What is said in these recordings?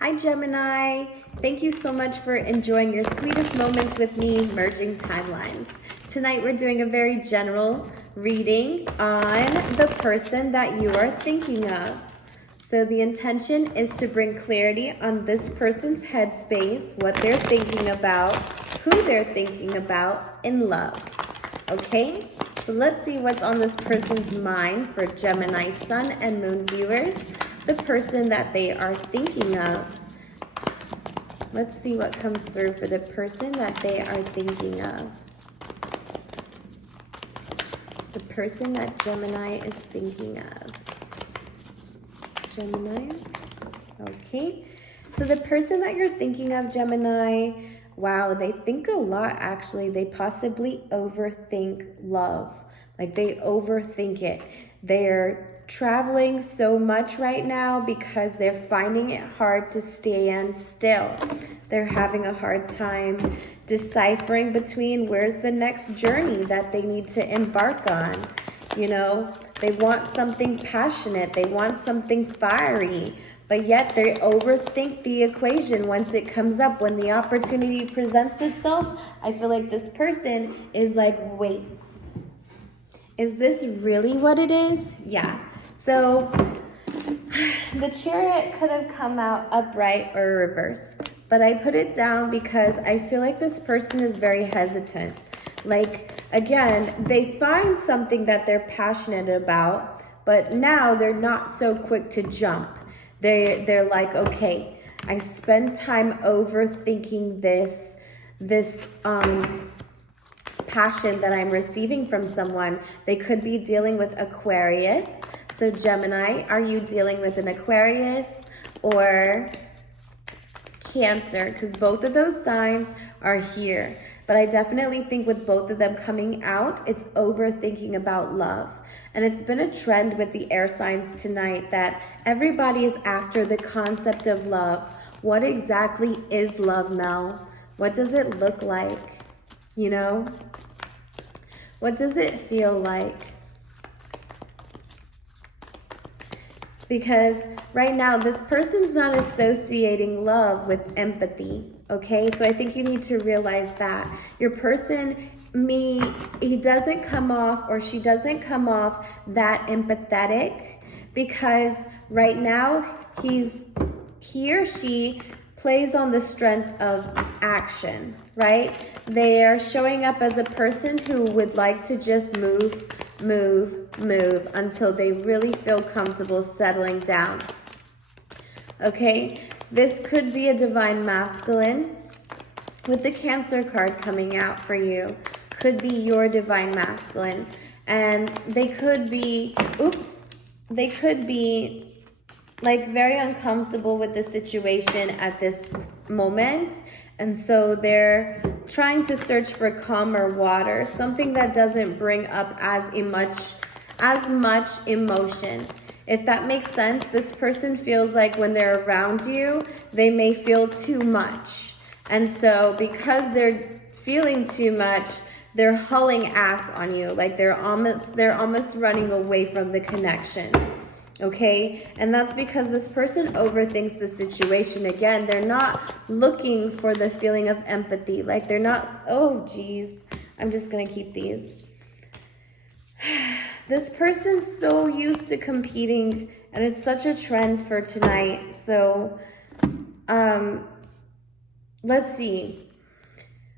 Hi Gemini, thank you so much for enjoying your sweetest moments with me, merging timelines. Tonight we're doing a very general reading on the person that you are thinking of. So the intention is to bring clarity on this person's headspace, what they're thinking about, who they're thinking about in love. Okay, so let's see what's on this person's mind for Gemini Sun and Moon viewers, the person that they are thinking of. Let's see what comes through for the person that they are thinking of. The person that Gemini is thinking of. Geminis. Okay, so the person that you're thinking of, Gemini, wow, they think a lot actually. They possibly overthink love. Like they overthink it. They're traveling so much right now because they're finding it hard to stand still. They're having a hard time deciphering between where's the next journey that they need to embark on. You know, they want something passionate. They want something fiery. But yet they overthink the equation once it comes up. When the opportunity presents itself, I feel like this person is like, wait, is this really what it is? Yeah. So the Chariot could have come out upright or reverse, but I put it down because I feel like this person is very hesitant. Like, again, they find something that they're passionate about, but now they're not so quick to jump. They're like, okay, I spend time overthinking this passion that I'm receiving from someone. They could be dealing with Aquarius. So Gemini, are you dealing with an Aquarius or Cancer? Because both of those signs are here. But I definitely think with both of them coming out, it's overthinking about love. And it's been a trend with the air signs tonight that everybody is after the concept of love. What exactly is love, Mel? What does it look like? You know? What does it feel like? Because right now, this person's not associating love with empathy, okay? So I think you need to realize that. Your person, he doesn't come off or she doesn't come off that empathetic because right now, he or she plays on the strength of action, right? They are showing up as a person who would like to just move until they really feel comfortable settling down. Okay, this could be a divine masculine with the Cancer card coming out for you. Could be your divine masculine. And they could be, like very uncomfortable with the situation at this moment. And so they're trying to search for calmer water, something that doesn't bring up as much emotion. If that makes sense, this person feels like when they're around you, they may feel too much. And so because they're feeling too much, they're hauling ass on you. Like they're almost running away from the connection. Okay, and that's because this person overthinks the situation. Again, they're not looking for the feeling of empathy. Like they're not, oh geez, I'm just gonna keep these. This person's so used to competing, and it's such a trend for tonight. So, let's see.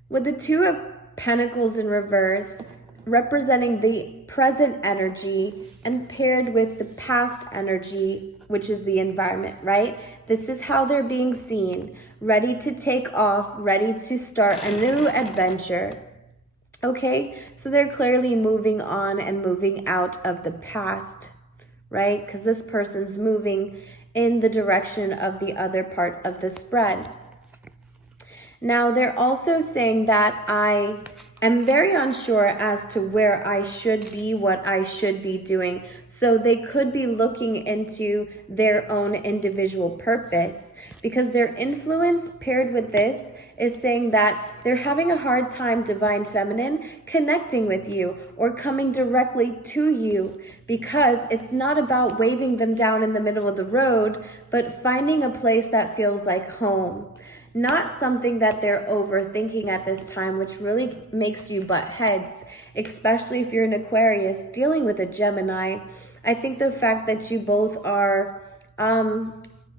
With the Two of Pentacles in reverse, representing the present energy and paired with the past energy, which is the environment, right? This is how they're being seen, ready to take off, ready to start a new adventure. Okay, so they're clearly moving on and moving out of the past, right? Because this person's moving in the direction of the other part of the spread. Now, they're also saying that I am very unsure as to where I should be, what I should be doing. So they could be looking into their own individual purpose, because their influence paired with this is saying that they're having a hard time, divine feminine, connecting with you or coming directly to you, because it's not about waving them down in the middle of the road, but finding a place that feels like home. Not something that they're overthinking at this time, which really makes you butt heads, especially if you're an Aquarius dealing with a Gemini. I think the fact that you both are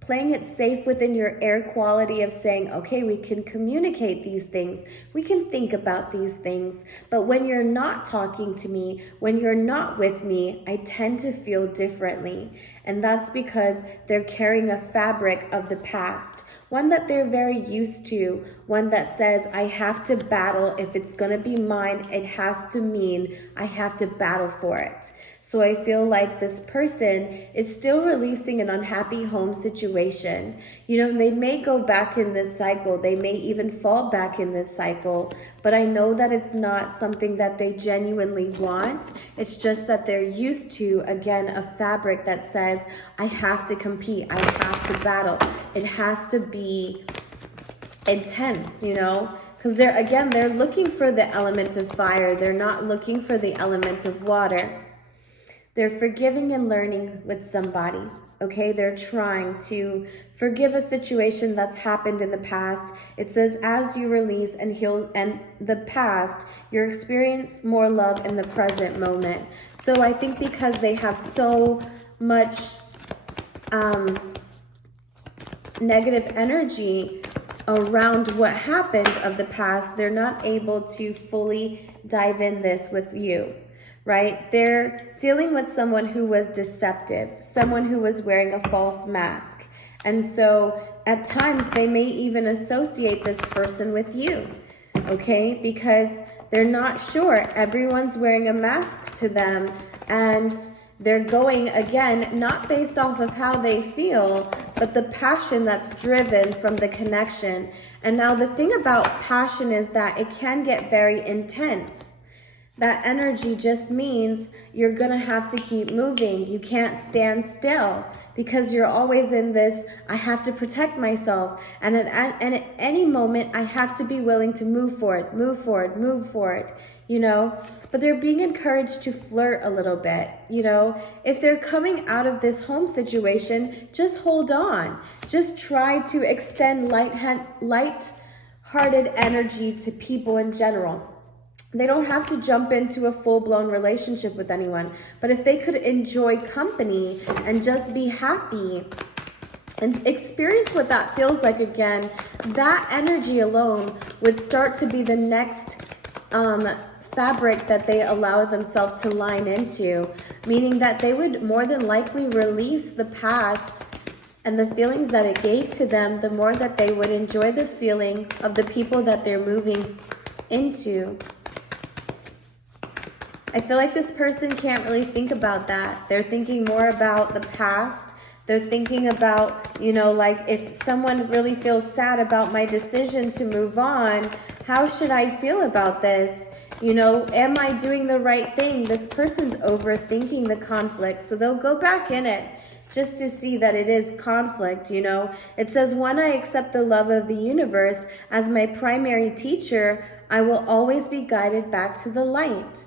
playing it safe within your air quality of saying, okay, we can communicate these things, we can think about these things, but when you're not talking to me, when you're not with me, I tend to feel differently. And that's because they're carrying a fabric of the past, one that they're very used to, one that says, I have to battle. If it's gonna be mine, it has to mean I have to battle for it. So I feel like this person is still releasing an unhappy home situation. You know, they may go back in this cycle. They may even fall back in this cycle. But I know that it's not something that they genuinely want. It's just that they're used to, again, a fabric that says, I have to compete. I have to battle. It has to be intense, you know? Because they're looking for the element of fire. They're not looking for the element of water. They're forgiving and learning with somebody, okay? They're trying to forgive a situation that's happened in the past. It says, as you release and heal and the past, you experience more love in the present moment. So I think because they have so much negative energy around what happened of the past, they're not able to fully dive in this with you. Right? They're dealing with someone who was deceptive, someone who was wearing a false mask. And so at times they may even associate this person with you, okay? Because they're not sure. Everyone's wearing a mask to them, and they're going, again, not based off of how they feel, but the passion that's driven from the connection. And now the thing about passion is that it can get very intense. That energy just means you're going to have to keep moving. You can't stand still because you're always in this, I have to protect myself. And at any moment, I have to be willing to move forward, you know. But they're being encouraged to flirt a little bit, you know. If they're coming out of this home situation, just hold on. Just try to extend light-hearted energy to people in general. They don't have to jump into a full-blown relationship with anyone. But if they could enjoy company and just be happy and experience what that feels like again, that energy alone would start to be the next fabric that they allow themselves to line into, meaning that they would more than likely release the past and the feelings that it gave to them, the more that they would enjoy the feeling of the people that they're moving into. I feel like this person can't really think about that. They're thinking more about the past. They're thinking about, you know, like if someone really feels sad about my decision to move on, how should I feel about this? You know, am I doing the right thing? This person's overthinking the conflict, so they'll go back in it just to see that it is conflict, you know. It says, when I accept the love of the universe as my primary teacher, I will always be guided back to the light.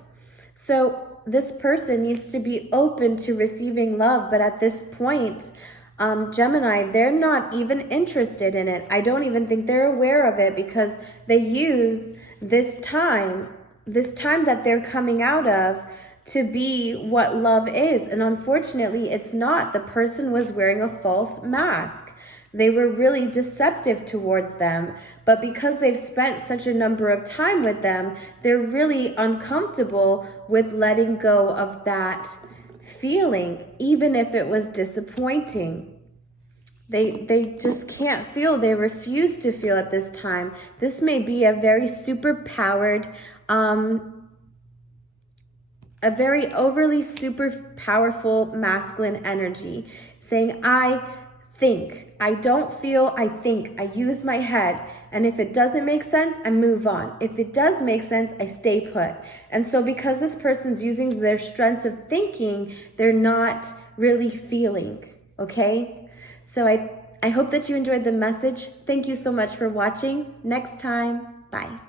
So this person needs to be open to receiving love, but at this point, Gemini, they're not even interested in it. I don't even think they're aware of it because they use this time that they're coming out of to be what love is. And unfortunately, it's not. The person was wearing a false mask. They were really deceptive towards them. But because they've spent such a number of time with them, they're really uncomfortable with letting go of that feeling, even if it was disappointing. They just can't feel. They refuse to feel at this time. This may be a very super powered, a very overly super powerful masculine energy saying, I think. I don't feel, I think. I use my head. And if it doesn't make sense, I move on. If it does make sense, I stay put. And so because this person's using their strengths of thinking, they're not really feeling, okay? So I hope that you enjoyed the message. Thank you so much for watching. Next time, bye.